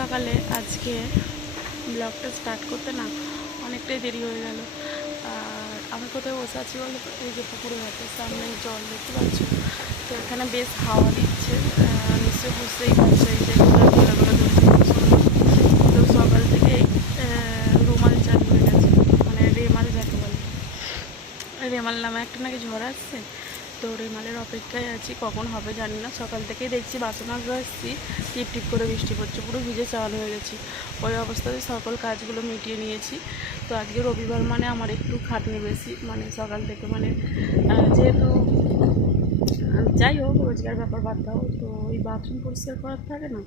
সকালে আজকে ব্লগটা স্টার্ট করতে না অনেকটাই দেরি হয়ে গেল। আর আমি কোথায় বসে আছি বলো তো? এই যে পুকুরে ঘাটে সামনে জল দেখতে পাচ্ছ? তো এখানে বেশ হাওয়া দিচ্ছে। নিশ্চয়ই বুঝতেই পারছ এই যে তো সকাল আহ, রুমাল চালু হয়ে গেছে। মানে রেমাল যাকে বলে। রেমাল নামে একটা নাকি ঝড় আসছে। তো রেমালের অপেক্ষায় আছি, কখন হবে জানি না। সকাল থেকেই দেখছি বাসন আসবে আসছি টিপ টিপ করে বৃষ্টি পড়ছে, পুরো ভিজে চাল হয়ে গেছি। ওই অবস্থাতে সকল কাজগুলো মিটিয়ে নিয়েছি। তো আজকে রবিবার মানে আমার একটু খাটনি বেশি মানে সকাল থেকে মানে যেহেতু যাই হোক, রোজগার ব্যাপার বাদ দাও, তো ওই বাথরুম পরিষ্কার করার থাকে না,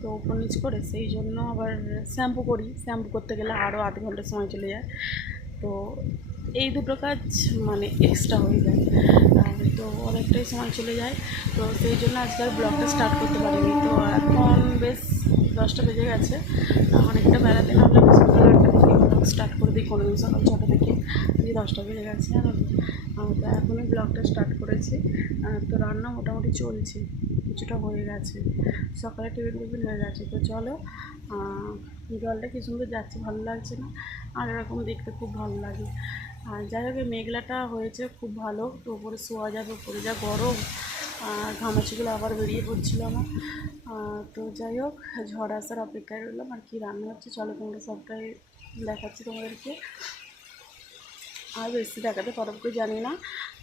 তো ওপর নিচ করে, সেই জন্য আবার শ্যাম্পু করি। শ্যাম্পু করতে গেলে আরও আধ ঘণ্টা সময় চলে যায়। তো এই দুটো কাজ মানে এক্সট্রা হয়ে যায়। আর তো অনেকটাই সময় চলে যায়। তো সেই জন্য আজকে ব্লগটা স্টার্ট করতে পারিনি। তো এখন বেশ দশটা বেজে গেছে। অনেকটা বেড়াতে নামলে বেশ সকাল আটটা থেকে ব্লগ স্টার্ট করে দিই কোনো দিন সকাল ছটা থেকে। যে দশটা বেজে গেছে আর তো এখনই ব্লগটা স্টার্ট করেছি। তো রান্না মোটামুটি চলছে, কিছুটা হয়ে গেছে। সকালে টিফিন টিফিন হয়ে গেছে। তো চলো জলটা কি সুন্দর যাচ্ছে, ভালো লাগছে না? আর এরকম দেখতে খুব ভালো লাগে। আর যাই হোক মেঘলাটা হয়েছে খুব ভালো। তো উপরে শোয়া যাবে, উপরে যা গরম, আর ঘামাচিগুলো আবার বেরিয়ে পড়ছিল আমার। তো যাই হোক, ঝড় আসার অপেক্ষায় রইলাম। আর কি রান্না হচ্ছে, চলো তোমরা সবটাই দেখাচ্ছি তোমাদেরকে। আর বেশি দেখাতে পারব কি জানি না।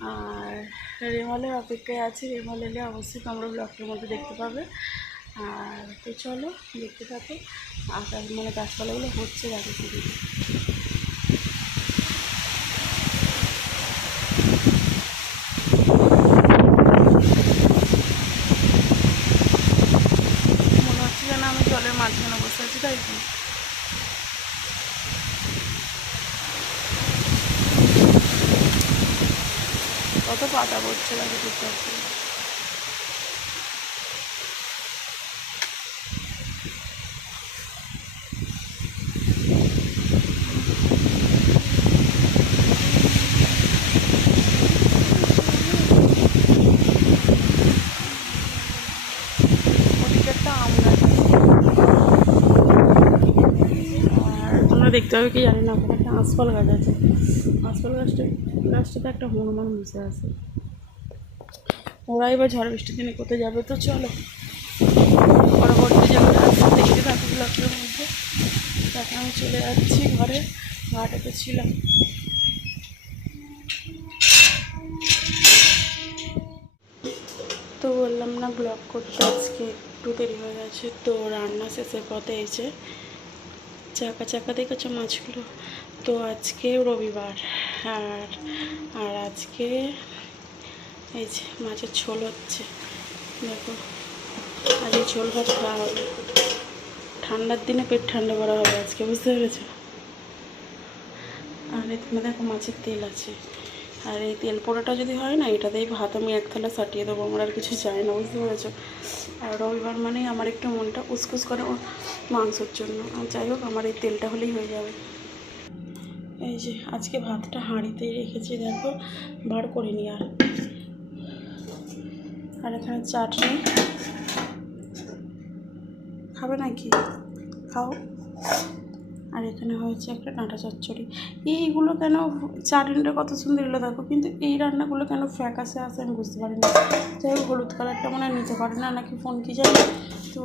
আর রেমালের অপেক্ষায় আছে। রেমাল এলে অবশ্যই তোমরা ব্লগটার মধ্যে দেখতে পাবে। আর তো চলো, দেখতে থাকো। আকাশ মানে গাছপালাগুলো হচ্ছে দেখো মনে হচ্ছে যেন আমি জলের মাঝখানে বসে আছি তাই তো কত পাতা পড়ছে লাগে দেখতে পাচ্ছি ওদিকে আম গাছ। আর তোমরা দেখতে হবে কি জানি না, ওখানে একটা আঁশফল গাছ আছে। গাছটাতে একটা হনুমান বসে আছে। ওরা এবার ঝড় বৃষ্টির দিনে কোথায় যাবে তো চলো। পরবর্তী যাবে থাকো ব্লকের মধ্যে তাকে আমি চলে যাচ্ছি ঘরে। ঘাটেতে ছিলাম। তো বললাম না, ব্লগ করতে আজকে একটু দেরি হয়ে গেছে। তো রান্না শেষের পথে এসে চাকা চাকা দেখেছ মাছগুলো? তো আজকে রবিবার। আর আর আজকে এই যে মাছের ঝোল হচ্ছে। দেখো আজ এই ঝোল ভাত খাওয়া হবে। ঠান্ডার দিনে পেট ঠান্ডা করা হবে আজকে, বুঝতে পেরেছ? আর এখানে দেখো মাছের তেল আছে। আর এই তেল পোড়াটা যদি হয় না এটাতেই ভাত আমি এক থালা সাটিয়ে দেবো, আমার আর কিছু চাই না, বুঝতে পেরেছ? আর রবিবার মানেই আমার একটু মনটা উসকুস করে মাংসর জন্য। আর যাই হোক, আমার এই তেলটা হলেই হয়ে যাবে। এই যে, আজকে ভাতটা হাঁড়িতেই রেখেছি, দেখো, বার করিনি আর। আর এখানে চাটনি। খাবে নাকি? খাও। আর এখানে হয়েছে একটা ডাঁটা চচ্চড়ি। এইগুলো কেন চাটনিটা কত সুন্দর এলো দেখো, কিন্তু এই রান্নাগুলো কেন ফ্যাকাসে আসে আমি বুঝতে পারি না যাই হোক, হলুদ কালারটা মনে হয় নিতে পারে না, নাকি ফোন কি জানি। তো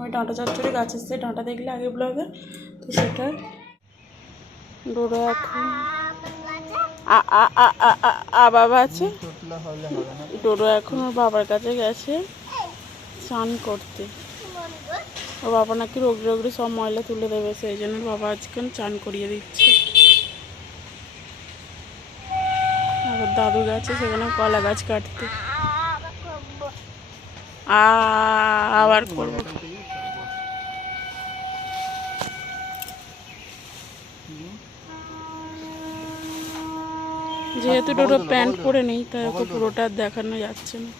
ওই ডাঁটা চচ্চড়ি গাছ এসছে ডাঁটা দেখলে আগে ব্লগে তো সেটা ডোডো এখন। আ বাবা আছে? ডোডো এখন ওর বাবার কাছে গেছে স্নান করতে। ওর বাবা নাকি রোগ রোগড়ি সব ময়লা তুলে দেবে, সেই জন্য বাবা আজকে চান করিয়ে দিচ্ছে। আর দাদু গেছে সেখানে কলা গাছ কাটতে। আবার করব। যেহেতু ডোডো প্যান্ট পরে নেই তাই ওকে পুরোটা দেখানো যাচ্ছে না।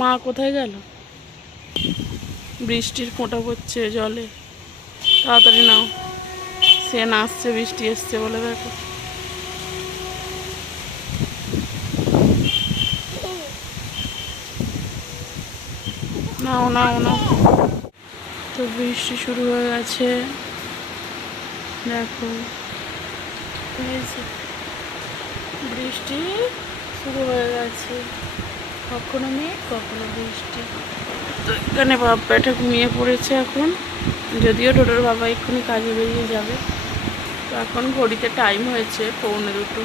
মা কোথায় গেল? বৃষ্টির ফোঁটা পড়ছে জলে। তাড়াতাড়ি নাও। সে নাচছে বৃষ্টি এসছে বলে দেখো। নাও নাও নাও। তো বৃষ্টি শুরু হয়ে গেছে। দেখো। বৃষ্টি শুরু হয়ে গেছে। কখনো মেঘ, কখনো বৃষ্টি। তো এখানে বাপ্পাটা ঘুমিয়ে পড়েছে এখন। যদিও টোটোর বাবা এক্ষুনি কাজে বেরিয়ে যাবে। তো এখন ঘড়িতে টাইম হয়েছে পৌনে দুটো।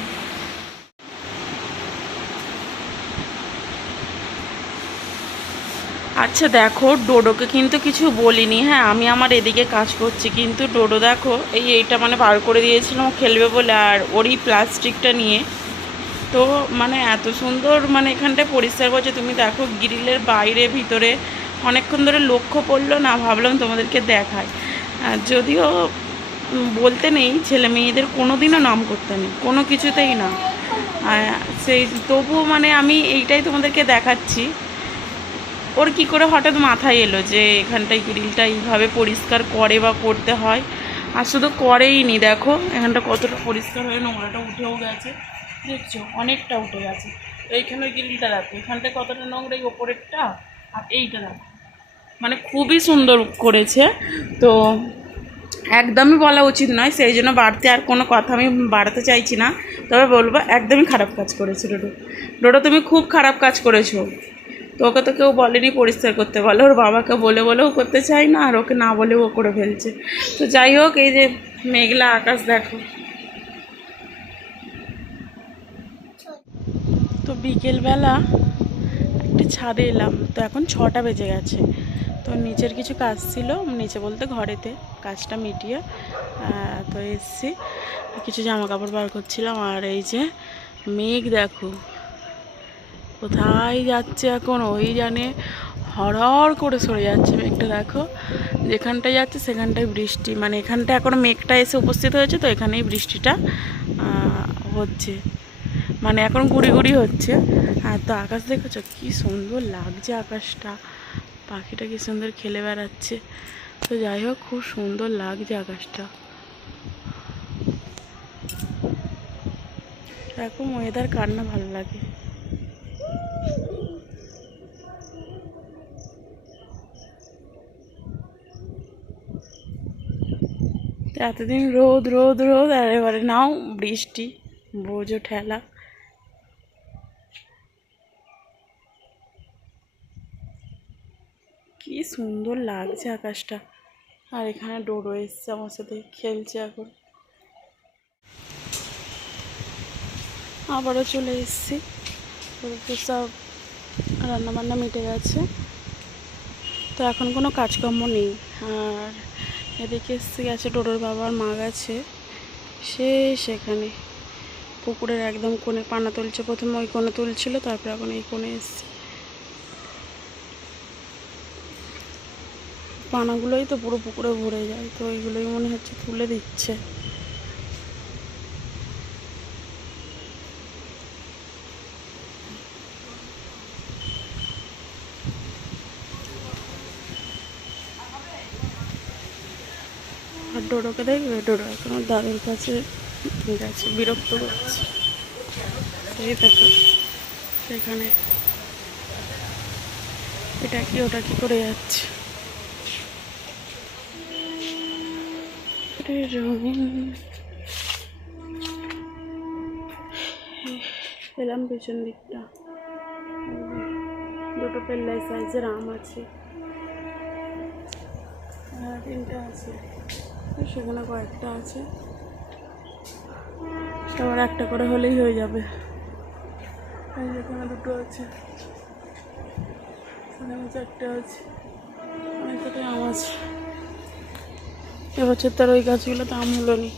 আচ্ছা দেখো, ডোডোকে কিন্তু কিছু বলিনি। হ্যাঁ আমি আমার এদিকে কাজ করছি, কিন্তু ডোডো দেখো, এই এইটা মানে বার করে দিয়েছিলাম, ও খেলবে বলে, আর ওরই প্লাস্টিকটা নিয়ে। তো মানে এত সুন্দর মানে এখানটায় পরিষ্কার করছে। তুমি দেখো, গ্রিলের বাইরে, ভিতরে অনেকক্ষণ ধরে লক্ষ্য পড়ল না, ভাবলাম তোমাদেরকে দেখায় যদিও বলতে নেই, ছেলে মেয়েদের কোনো দিনও নাম করতে নেই, কোনো কিছুতেই না। সেই, তবুও মানে আমি এইটাই তোমাদেরকে দেখাচ্ছি। ওর কি করে হঠাৎ মাথায় এলো যে এখানটায় গ্রিলটা এইভাবে পরিষ্কার করে বা করতে হয়? আর শুধু করেই নি, দেখো। এখানটা কতটা পরিষ্কার হয়ে নোংরাটা উঠেও গেছে। দেখছ, অনেকটা উঠে গেছে। তো এইখানে গ্রিলটা দেখো, এখানটায় কতটা নোংরা, এই ওপরেরটা আর এইটা দেখো। মানে খুবই সুন্দর করেছে। তো একদমই বলা উচিত নয়, সেই জন্য বাড়তে আর কোনো কথা আমি বাড়াতে চাইছি না। তবে বলব, একদমই খারাপ কাজ করেছ ডোডো। ডোডো, তুমি খুব খারাপ কাজ করেছ। তো ওকে তো কেউ বলেনি পরিষ্কার করতে। বলে ওর বাবাকে বলে বলেও করতে চাই না আর ওকে না বলেও করে ফেলছে। তো যাই হোক, এই যে মেঘলা আকাশ দেখো। তো বিকেলবেলা একটু ছাদে এলাম। তো এখন ছটা বেজে গেছে। তো নিচের কিছু কাজ ছিল, নিচে বলতে ঘরেতে কাজটা মিটিয়ে তো এসছি। কিছু জামা কাপড় বার করছিলাম আর এই যে মেঘ দেখো। কোথায় যাচ্ছে এখন, ওই জানে। হরহর করে সরে যাচ্ছে মেঘটা, দেখো। যেখানটায় যাচ্ছে সেখানটায় বৃষ্টি। মানে এখানটা এখন মেঘটা এসে উপস্থিত হয়েছে, তো এখানেই বৃষ্টিটা হচ্ছে। মানে এখন গুড়ি গুড়ি হচ্ছে। আর তো আকাশ দেখেছ, কি সুন্দর লাগছে আকাশটা। পাখিটা কি সুন্দর খেলে বেড়াচ্ছে। তো যাই হোক, খুব সুন্দর লাগছে আকাশটা। এরকম ওয়েদার কার না ভালো লাগে। এতদিন রোদ রোদ রোদ, আর এবারে নাও বৃষ্টি, বোঝো ঠেলা। কি সুন্দর লাগছে আকাশটা। আর এখানে ডোডো এসছে আমার সাথে, খেলছে এখন। আবারও চলে এসছি। তো সব রান্নাবান্না মিটে গেছে। তো এখন কোনো কাজকর্ম নেই। আর এদিকে গেছে টোটোর বাবার মা গেছে। সে সেখানে পুকুরের একদম কোণে পানা তুলছে। প্রথমে ওই কোণে তুলছিল, তারপর এখন এই কোণে এসছে। পানাগুলোই তো পুরো পুকুরে ভরে যায়, তো ওইগুলোই মনে হচ্ছে তুলে দিচ্ছে। ডোডোকে দেখবে ডোডো ওর দাদুর কাছে গেছে বিরক্ত করছে এই দেখো, সেখানে। এটা কি, ওটা কি করে যাচ্ছে? এলাম পেছন দিকটা। দুটো পেল্লাই সাইজের আম আছে। আর তিনটা আছে। সেখানে কয়েকটা আছে। সবার একটা করে হলেই হয়ে যাবে। এখানে দুটো আছে। চারটে আছে। অনেকটাই আম আছে এবছর তার ওই গাছগুলোতে আম হলো নি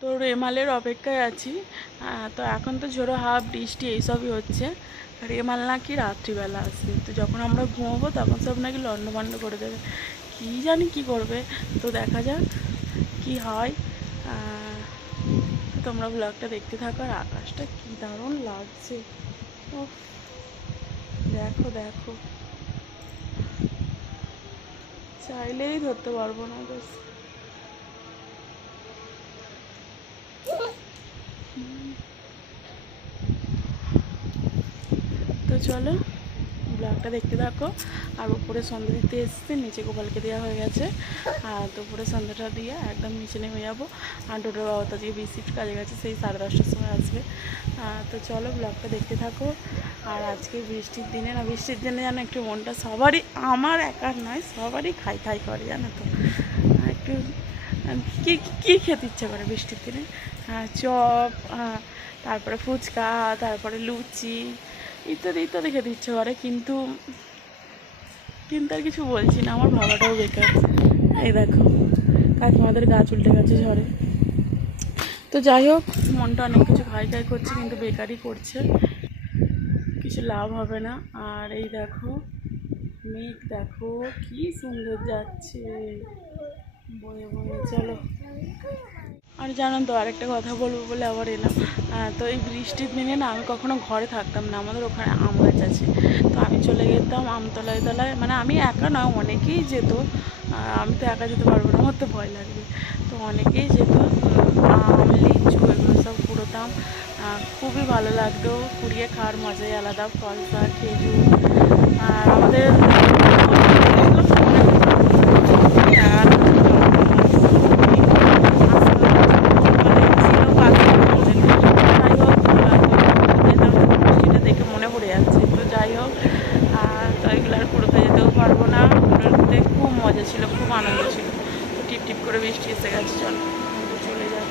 তো রেমালের অপেক্ষায় আছি। তো এখন তো ঝোড়ো হাফ বৃষ্টি, এইসবই হচ্ছে। রেমাল নাকি রাত্রিবেলা আসবে তো যখন আমরা ঘুমোবো তখন সব নাকি লন্ডভন্ড করে দেবে। কী জানি কি করবে? তো দেখা যাক কি হয়। তোমরা ব্লগটা দেখতে থাকো আর আকাশটা কী দারুণ লাগছে। ও দেখো দেখো। চাইলেই ধরতে পারব না বেশ তো চলো, ব্লগটা দেখতে থাকো। আর উপরে সন্ধ্যা দিতে এসছে, নিচে গোপালকে দেওয়া হয়ে গেছে। আর তো উপরে সন্ধ্যাটা দিয়ে একদম নিচে নেমে যাব। আর টোটোর বাবা তো আজকে বিসিট কাজে গেছে, সেই সাড়ে দশটার সময় আসবে। তো চলো ব্লগটা দেখতে থাকো। আর আজকে বৃষ্টির দিনে না, বৃষ্টির দিনে যেন একটু মনটা সবারই আমার একার নয়, সবারই খাই খাই করে, জানো তো। একটু কি, কী খেতে ইচ্ছে করে বৃষ্টির দিনে? হ্যাঁ চপ তারপরে ফুচকা, তারপরে লুচি, ইত্যাদি ইত্যাদি খেতে ইচ্ছে করে, কিন্তু কিন্তু আর কিছু বলছি না, আমার ভাবাটাও বেকার। এই দেখো, কাকিমাদের গাছ উল্টে গেছে ঝড়ে। তো যাই হোক, মনটা অনেক কিছু খাই খাই করছে, কিন্তু বেকারই করছে। কিছু লাভ হবে না। আর এই দেখো, মেঘ দেখো, কি সুন্দর যাচ্ছে। বয়ে চলো। আর জানো তো, আরেকটা কথা বলব বলে আবার এলাম। তো এই বৃষ্টির দিনে না, আমি কখনো ঘরে থাকতাম না, আমাদের ওখানে আম গাছ আছে। তো আমি চলে যেতাম আমতলায় তলায় মানে আমি একা নয়, অনেকেই যেত। আমি তো একা যেতে পারব না, আমার তো ভয় লাগবে। তো অনেকেই যেত আম, লিচু, এগুলো সব কুড়োতাম। খুবই ভালো লাগতো, কুড়িয়ে খাওয়ার মজাই আলাদা ফলসা খেজুর। আর আমাদের আর দেখে মনে পড়ে যাচ্ছে তো যাই হোক আর তো এগুলো আর ঘুরতে যেতেও পারব না ঘুরতে খুব মজা ছিল খুব আনন্দ ছিল তো টিপ টিপ করে বৃষ্টি এসে গেছে চল আমরা চলে যাই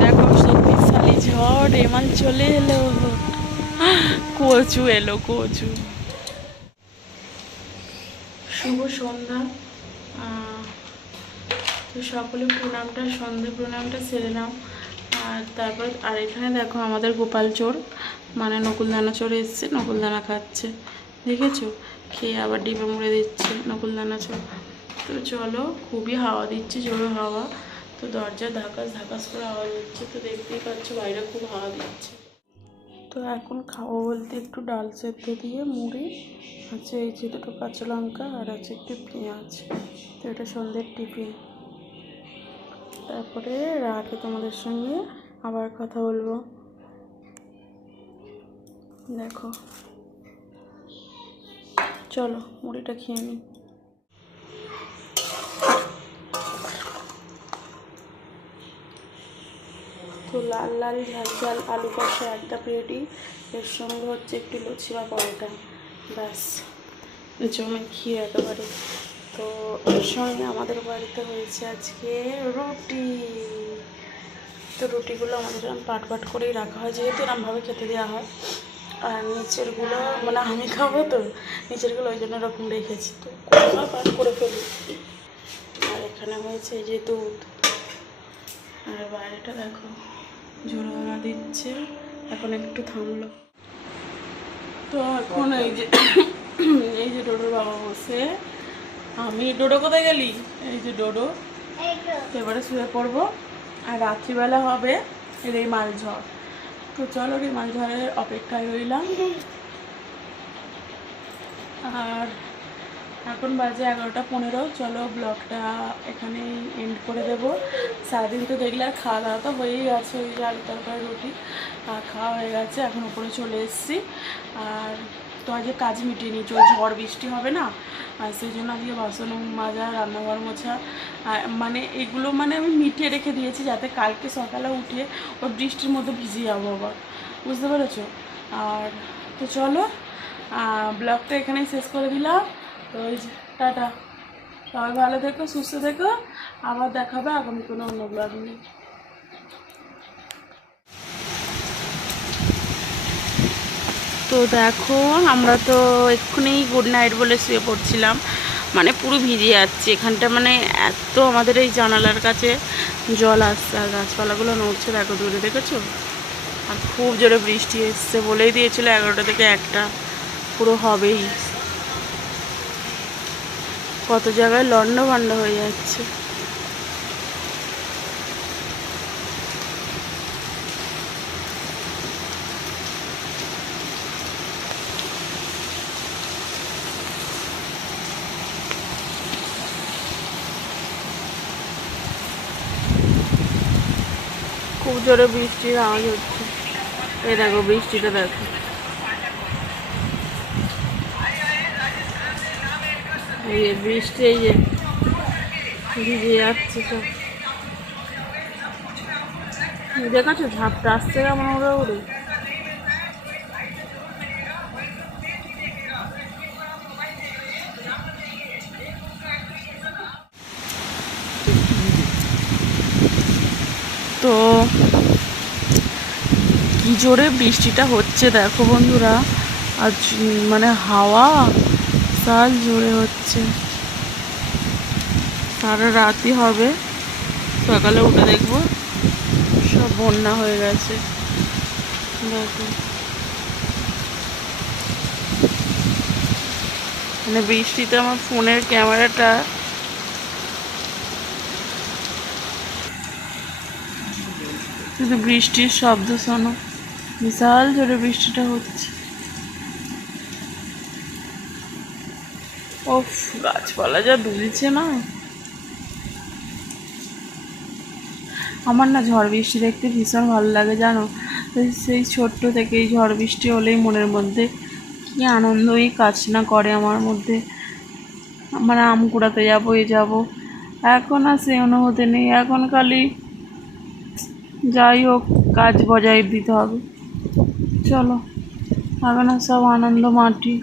দেখো শক্তিশালী ঝড় এমান চলে এলো কচু, এলো কচু। শুভ সন্ধ্যা। তো সকলে প্রণামটা, সন্ধ্যে প্রণামটা সেরে নাও। আর তারপর আর এখানে দেখো আমাদের গোপাল চোর মানে নকুলদানা চোর এসছে, নকুলদানা খাচ্ছে। দেখেছ? খেয়ে আবার ডিমে মুড়ে দিচ্ছে নকুলদানা চোর। তো চলো, খুবই হাওয়া দিচ্ছে, জোরে হাওয়া। তো দরজা ধাকাস ধাকাস করে আওয়াজ হচ্ছে। তো দেখতেই পাচ্ছ বাইরে খুব হাওয়া দিচ্ছে। তো এখন খাব বলতে একটু ডাল সেদ্ধ দিয়ে, মুড়ি, আছে এই যে দুটো কাঁচা লঙ্কা আর আছে একটু পেঁয়াজ। তো এটা সন্ধ্যের টিফিন। তারপরে রাতে তোমাদের সঙ্গে আবার কথা বলব। দেখো। চলো, মুড়িটা খেয়ে নিই। তো লাল লাল ঝাল, আলু কষা একদম রেডি। এর সঙ্গে হচ্ছে একটু লুচি বা পরোটা। ব্যাস। জমে খেয়ে একেবারে। তো এর সঙ্গে আমাদের বাড়িতে হয়েছে আজকে রুটি। তো রুটিগুলো আমাদের এরকম পাট পাট করেই রাখা হয়, যেহেতু এরকমভাবে খেতে দেওয়া হয়। আর নিচেরগুলো মানে আমি খাব তো, নিচেরগুলো ওই জন্য এরকম রেখেছি। তো পাট করে ফেলি। আর এখানে হয়েছে যে দুধ। আর বাইরেটা দেখো। ঝোড়ো দিচ্ছে। এখন একটু থামলো। তো এখন এই যে এই যে ডোডোর বাবা বসে। আমি, ডোডো কোথায় গেলি? এই যে ডোডো। এবারে শুয়ে পড়ব। আর রাত্রিবেলা হবে রেমাল ঝড়। তো চলো রেমাল ঝড়ের অপেক্ষায় রইলাম। আর এখন বাজে এগারোটা পনেরো। চলো ব্লগটা এখানেই এন্ড করে দেব। সারাদিন তো দেখলে আর খাওয়া দাওয়া তো হয়েই গেছে, ওই যে আলু তরকারি, রুটি আর খাওয়া হয়ে গেছে, এখন উপরে চলে এসেছি। আর তো আজকে কাজ মিটিয়ে নিয়েছি, ওই ঝড় বৃষ্টি হবে না, আর সেই জন্য আজকে বাসন মাজা, রান্নাঘর মোছা মানে এগুলো মানে আমি মিটিয়ে রেখে দিয়েছি যাতে কালকে সকালে উঠে ওই বৃষ্টির মধ্যে ভিজে যাব আবার। বুঝতে পেরেছ? আর তো চলো ব্লগটা এখানেই শেষ করে দিলাম। তো ওই টাটা। সবাই ভালো থেকো, সুস্থ থেকো। আবার দেখাবে আগামী কোনো অন্য ব্লগ নিয়ে। তো দেখো, আমরা তো এক্ষুনি গুড নাইট বলে শুয়ে পড়ছিলাম। মানে পুরো ভিজে যাচ্ছে। এখানটা মানে এত আমাদের এই জানালার কাছে জল আসছে আর গাছপালাগুলো নড়ছে। দেখো, দূরে দেখেছ? আর খুব জোরে বৃষ্টি এসছে বলেই দিয়েছিল এগারোটা থেকে একটা। পুরো হবেই। কত জায়গায় লন্ড ভন্ড হয়ে যাচ্ছে। খুব জোরে বৃষ্টির আওয়াজ হচ্ছে। এই দেখো, বৃষ্টিটা দেখো। বৃষ্টি, এই যে ভিজে যাচ্ছে সব। দেখাচ্ছ, ঝাপটা আসছে কেমন ওরা। উড়ে তো কি জোরে বৃষ্টিটা হচ্ছে দেখো বন্ধুরা। আর জ- মানে হাওয়া সাল জোরে হচ্ছে। সারা রাতই হবে। সকালে উঠে দেখব, সব বন্যা হয়ে গেছে। দেখো। মানে বৃষ্টিতে আমার ফোনের ক্যামেরাটা শুধু বৃষ্টির শব্দ শোনো। বিশাল জোরে বৃষ্টিটা হচ্ছে। ওফ গাছপালা যা দুলছে না আমার না ঝড় বৃষ্টি দেখতে ভীষণ ভালো লাগে, জানো? সেই ছোট্ট থেকেই ঝড় বৃষ্টি হলেই মনের মধ্যে কি আনন্দই কাজ না করে আমার মধ্যে। আমার আম কুড়াতে যাব, এ যাব। এখন আর সেই অনুভূতি নেই, এখন খালি যাই হোক, কাজ বজায় দিতে হবে। চলো এখন আর সব আনন্দ মাটি।